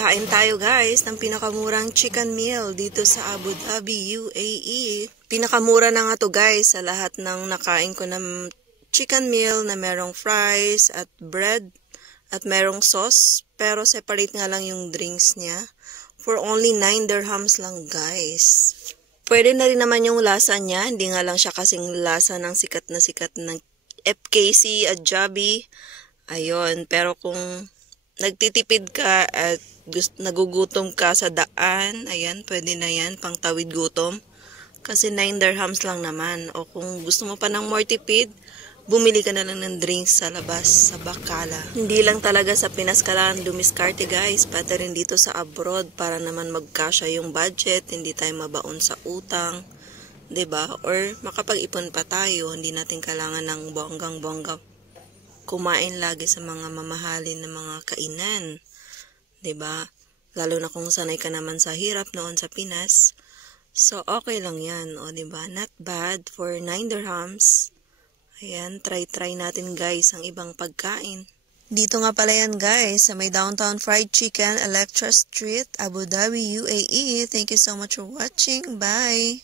Kain tayo guys ng pinakamurang chicken meal dito sa Abu Dhabi, UAE. Pinakamura na nga to guys sa lahat ng nakain ko ng chicken meal na merong fries at bread at merong sauce. Pero separate nga lang yung drinks niya. For only 9 dirhams lang guys. Pwede na rin naman yung lasa niya. Hindi nga lang siya kasing lasa ng sikat ng FKC at Jollibee. Ayun, pero kung nagtitipid ka at nagugutom ka sa daan, ayan, pwede na yan, pang tawid gutom. Kasi 9 dirhams lang naman. O kung gusto mo pa ng more tipid, bumili ka na lang ng drinks sa labas, sa Bakala. Hindi lang talaga sa Pinas ka lang dumiskarte guys, pati rin dito sa abroad para naman magkasya yung budget, hindi tayo mabaon sa utang, 'di ba? Or makapag-ipon pa tayo, hindi natin kailangan ng bonggang-bongga kumain lagi sa mga mamahalin na mga kainan. 'Di ba? Lalo na kung sanay ka naman sa hirap noon sa Pinas. So, okay lang yan. O, 'di ba? Not bad for 9 dirhams. Ayan, try natin guys ang ibang pagkain. Dito nga pala yan guys, sa may Downtown Fried Chicken, Electra Street, Abu Dhabi, UAE. Thank you so much for watching. Bye!